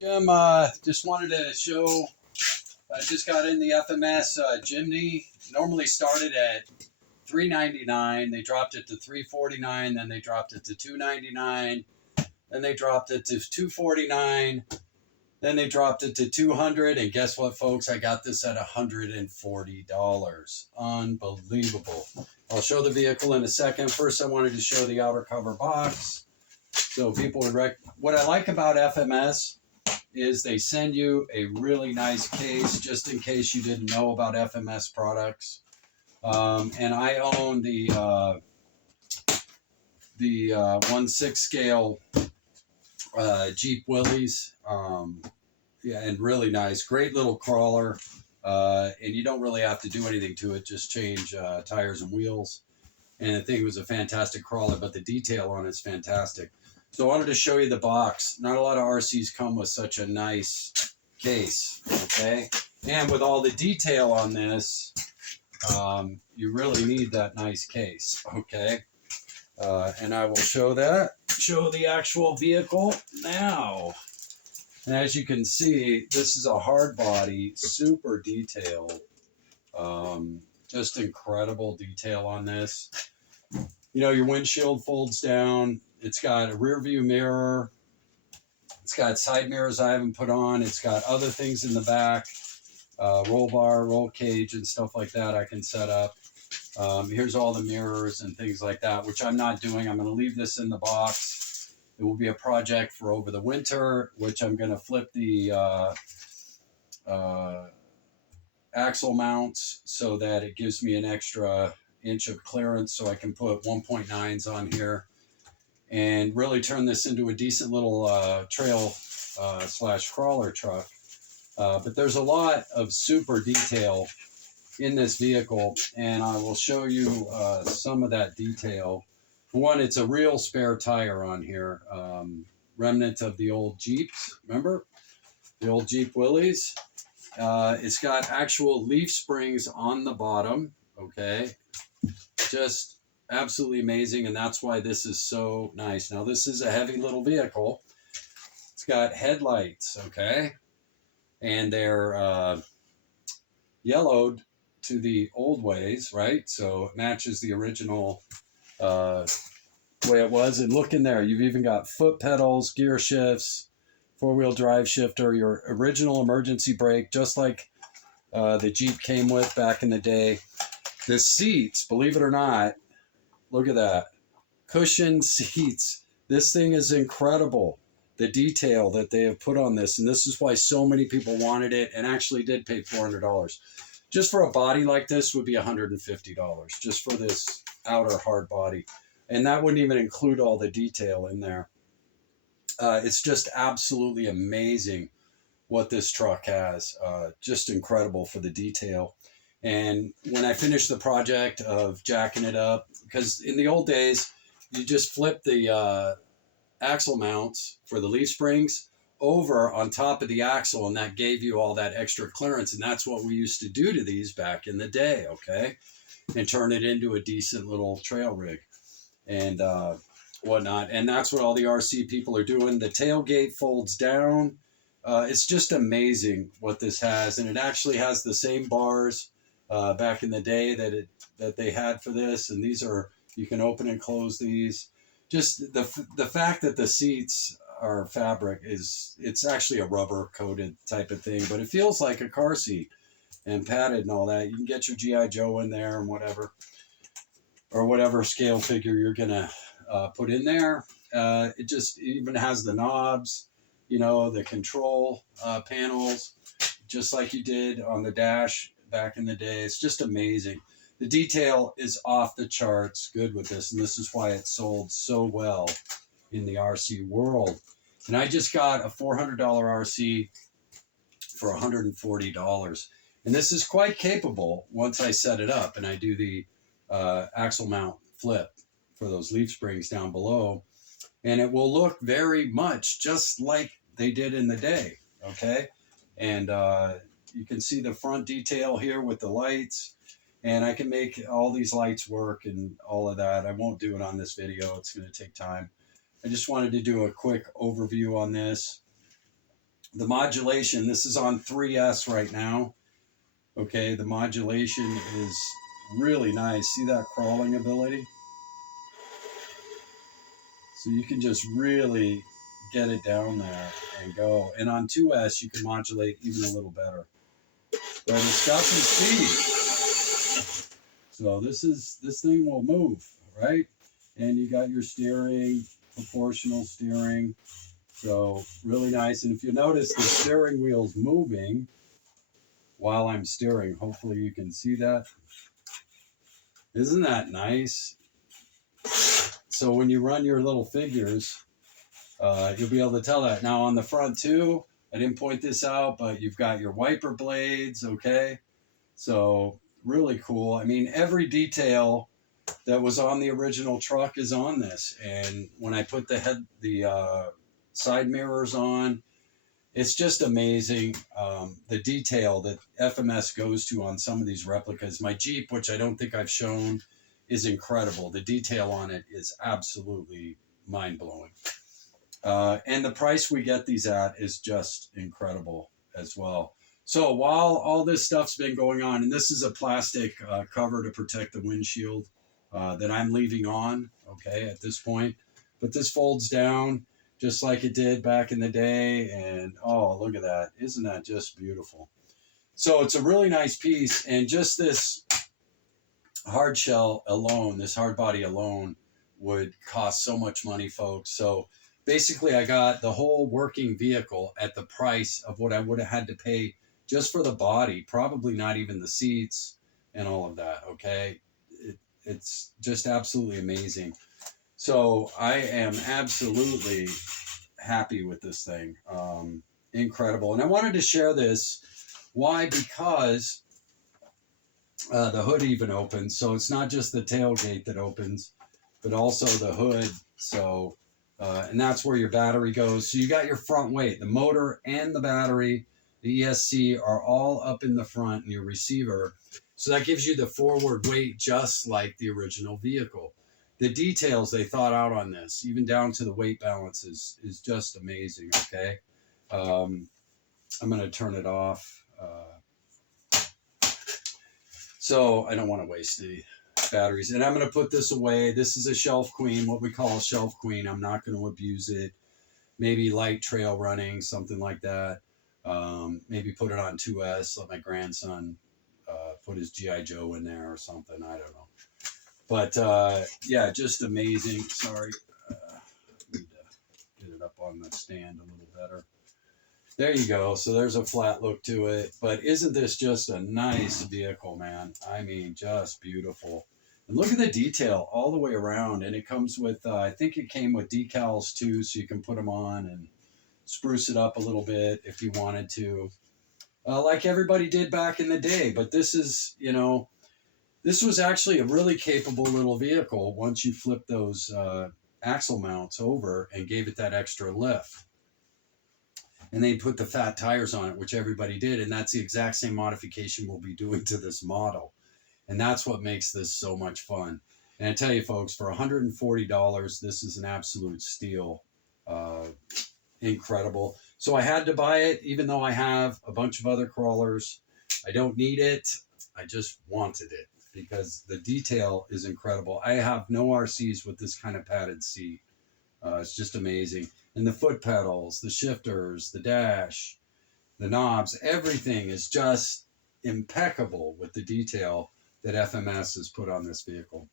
Jim, just wanted to show, I just got in the FMS Jimny. Normally started at $399. They dropped it to $349. Then they dropped it to $299. Then they dropped it to $249. Then they dropped it to $200. And guess what, folks? I got this at $140. Unbelievable. I'll show the vehicle in a second. First, I wanted to show the outer cover box. So people would what I like about FMS is they send you a really nice case just in case you didn't know about FMS products. And I own the 1/6 scale Jeep Willys. Yeah, and really nice, great little crawler. And you don't really have to do anything to it, just change tires and wheels. And the thing was a fantastic crawler, but the detail on it's fantastic. So I wanted to show you the box. Not a lot of RCs come with such a nice case, okay? And with all the detail on this, you really need that nice case, okay? And I will show the actual vehicle now. And as you can see, this is a hard body, super detailed. Just incredible detail on this. You know, your windshield folds down. It's got a rear view mirror. It's got side mirrors I haven't put on. It's got other things in the back, roll bar, roll cage, and stuff like that I can set up. Here's all the mirrors and things like that, which I'm not doing. I'm going to leave this in the box. It will be a project for over the winter, which I'm going to flip the axle mounts so that it gives me an extra inch of clearance so I can put 1.9s on here and really turn this into a decent little trail slash crawler truck. But there's a lot of super detail in this vehicle, and I will show you some of that detail. For one, it's a real spare tire on here, remnant of the old Jeeps, remember? The old Jeep Willys. It's got actual leaf springs on the bottom, okay? Just absolutely amazing, and that's why this is so nice. Now, this is a heavy little vehicle. It's got headlights, okay? And they're yellowed to the old ways, right? So it matches the original way it was. And look in there, you've even got foot pedals, gear shifts, four-wheel drive shifter, your original emergency brake, just like the Jeep came with back in the day. The seats, believe it or not, look at that. Cushioned seats. This thing is incredible. The detail that they have put on this, and this is why so many people wanted it and actually did pay $400. Just for a body like this would be $150, just for this outer hard body. And that wouldn't even include all the detail in there. It's just absolutely amazing what this truck has. Just incredible for the detail. And when I finished the project of jacking it up, because in the old days, you just flip the axle mounts for the leaf springs over on top of the axle, and that gave you all that extra clearance. And that's what we used to do to these back in the day, okay? And turn it into a decent little trail rig and whatnot. And that's what all the RC people are doing. The tailgate folds down. It's just amazing what this has. And it actually has the same bars back in the day that they had for this. And these are, you can open and close these. Just the fact that the seats are fabric it's actually a rubber coated type of thing, but it feels like a car seat and padded and all that. You can get your G.I. Joe in there and whatever scale figure you're gonna put in there. It just even has the knobs, you know, the control panels, just like you did on the dash back in the day. It's just amazing. The detail is off the charts good with this, and this is why it sold so well in the RC world. And I just got a $400 RC for $140. And this is quite capable once I set it up and I do the axle mount flip for those leaf springs down below. And it will look very much just like they did in the day, okay? And you can see the front detail here with the lights. And I can make all these lights work and all of that. I won't do it on this video. It's going to take time. I just wanted to do a quick overview on this. The modulation, this is on 3S right now. Okay, the modulation is really nice. See that crawling ability? So you can just really get it down there and go. And on 2S, you can modulate even a little better. But it's got some speed. So this thing will move, right? And you got your steering, proportional steering. So really nice. And if you notice, the steering wheel's moving while I'm steering. Hopefully you can see that. Isn't that nice? So when you run your little figures, you'll be able to tell that. Now on the front too, I didn't point this out, but you've got your wiper blades, okay? So really cool. I mean, every detail that was on the original truck is on this. And when I put the side mirrors on, it's just amazing, the detail that FMS goes to on some of these replicas. My Jeep, which I don't think I've shown, is incredible. The detail on it is absolutely mind-blowing. And the price we get these at is just incredible as well. So while all this stuff's been going on, and this is a plastic cover to protect the windshield that I'm leaving on, okay, at this point. But this folds down just like it did back in the day. And oh, look at that. Isn't that just beautiful? So it's a really nice piece. And just this hard shell alone, this hard body alone, would cost so much money, folks. So basically, I got the whole working vehicle at the price of what I would have had to pay just for the body, probably not even the seats and all of that, okay? It's just absolutely amazing. So I am absolutely happy with this thing. Incredible. And I wanted to share this. Why? Because the hood even opens. So it's not just the tailgate that opens, but also the hood. So, and that's where your battery goes. So you got your front weight, the motor and the battery, the ESC are all up in the front and your receiver. So that gives you the forward weight, just like the original vehicle. The details they thought out on this, even down to the weight balance, is just amazing. Okay. I'm going to turn it off. So I don't want to waste the batteries. And I'm going to put this away. This is a shelf queen, what we call a shelf queen. I'm not going to abuse it. Maybe light trail running, something like that. Maybe put it on 2S, let my grandson put his G.I. Joe in there or something. I don't know. But yeah, just amazing. Sorry. Need to get it up on the stand a little better. There you go. So there's a flat look to it. But isn't this just a nice vehicle, man? I mean, just beautiful. And look at the detail all the way around. And it comes with, I think it came with decals too, so you can put them on and spruce it up a little bit if you wanted to. Like everybody did back in the day. But this is, you know, this was actually a really capable little vehicle once you flip those axle mounts over and gave it that extra lift. And they put the fat tires on it, which everybody did. And that's the exact same modification we'll be doing to this model. And that's what makes this so much fun. And I tell you, folks, for $140, this is an absolute steal. Incredible. So I had to buy it, even though I have a bunch of other crawlers. I don't need it. I just wanted it because the detail is incredible. I have no RCs with this kind of padded seat. It's just amazing. And the foot pedals, the shifters, the dash, the knobs, everything is just impeccable with the detail that FMS has put on this vehicle.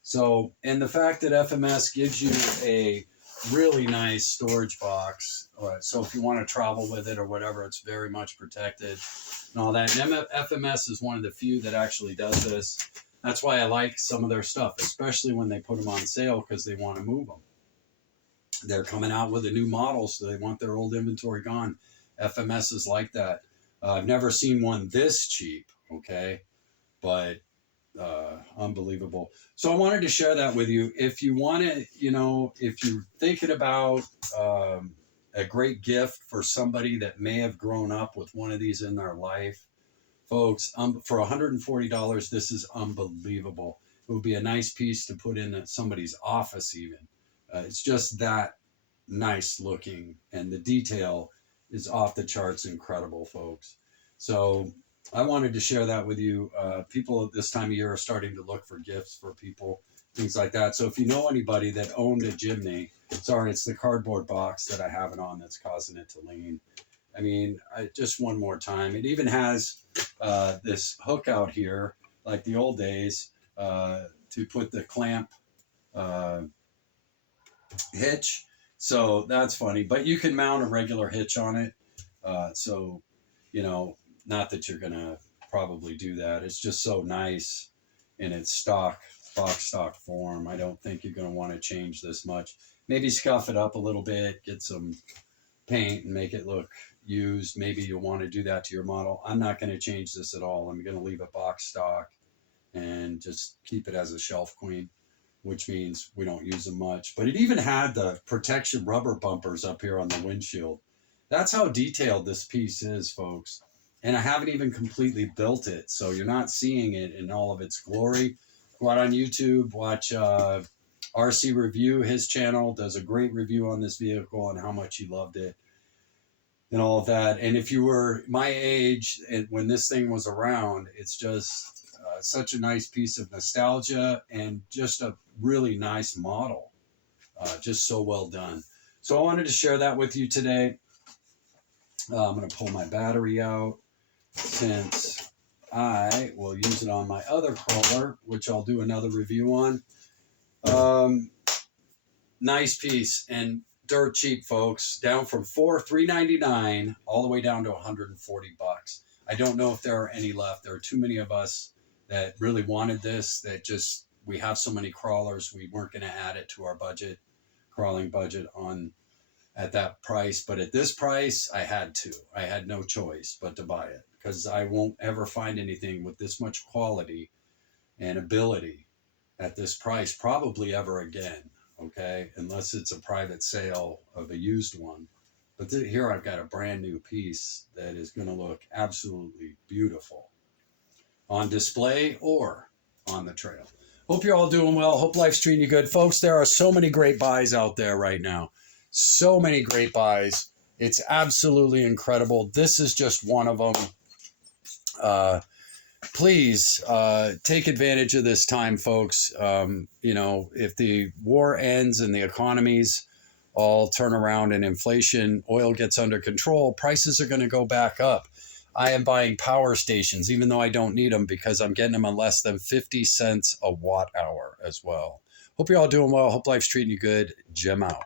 So, and the fact that FMS gives you a really nice storage box. So if you want to travel with it or whatever, it's very much protected and all that. And FMS is one of the few that actually does this. That's why I like some of their stuff, especially when they put them on sale because they want to move them. They're coming out with a new model, so they want their old inventory gone. FMS is like that. I've never seen one this cheap, okay? But unbelievable. So I wanted to share that with you. If you want to, you know, if you're thinking about a great gift for somebody that may have grown up with one of these in their life, folks, for $140, this is unbelievable. It would be a nice piece to put in somebody's office even. It's just that nice looking, and the detail is off the charts incredible, folks. So I wanted to share that with you. People at this time of year are starting to look for gifts for people, things like that. So if you know anybody that owned a Jimny, sorry, it's the cardboard box that I have it on that's causing it to lean. I mean, just one more time. It even has this hook out here, like the old days, to put the clamp uh, hitch. So that's funny. But you can mount a regular hitch on it. So, you know, not that you're going to probably do that. It's just so nice in its box stock form. I don't think you're going to want to change this much. Maybe scuff it up a little bit, get some paint and make it look used. Maybe you'll want to do that to your model. I'm not going to change this at all. I'm going to leave it box stock and just keep it as a shelf queen, which means we don't use them much. But it even had the protection rubber bumpers up here on the windshield. That's how detailed this piece is, folks. And I haven't even completely built it, so you're not seeing it in all of its glory. Go out on YouTube, watch RC Review. His channel does a great review on this vehicle and how much he loved it and all of that. And if you were my age and when this thing was around, it's just such a nice piece of nostalgia and just a really nice model. Just so well done. So I wanted to share that with you today. I'm going to pull my battery out since I will use it on my other crawler, which I'll do another review on. Nice piece and dirt cheap, folks. Down from $399 all the way down to $140. I don't know if there are any left. There are too many of us that really wanted this. That just we have so many crawlers, we weren't going to add it to our budget, crawling budget on at that price. But at this price, I had to. I had no choice but to buy it because I won't ever find anything with this much quality and ability at this price, probably ever again. Okay, unless it's a private sale of a used one. But here I've got a brand new piece that is going to look absolutely beautiful on display or on the trail. Hope you're all doing well. Hope life's treating you good. Folks, there are so many great buys out there right now. So many great buys. It's absolutely incredible. This is just one of them. Please take advantage of this time, folks. You know, if the war ends and the economies all turn around and inflation, oil gets under control, prices are going to go back up. I am buying power stations, even though I don't need them, because I'm getting them at less than 50 cents a watt hour as well. Hope you're all doing well. Hope life's treating you good. Jim out.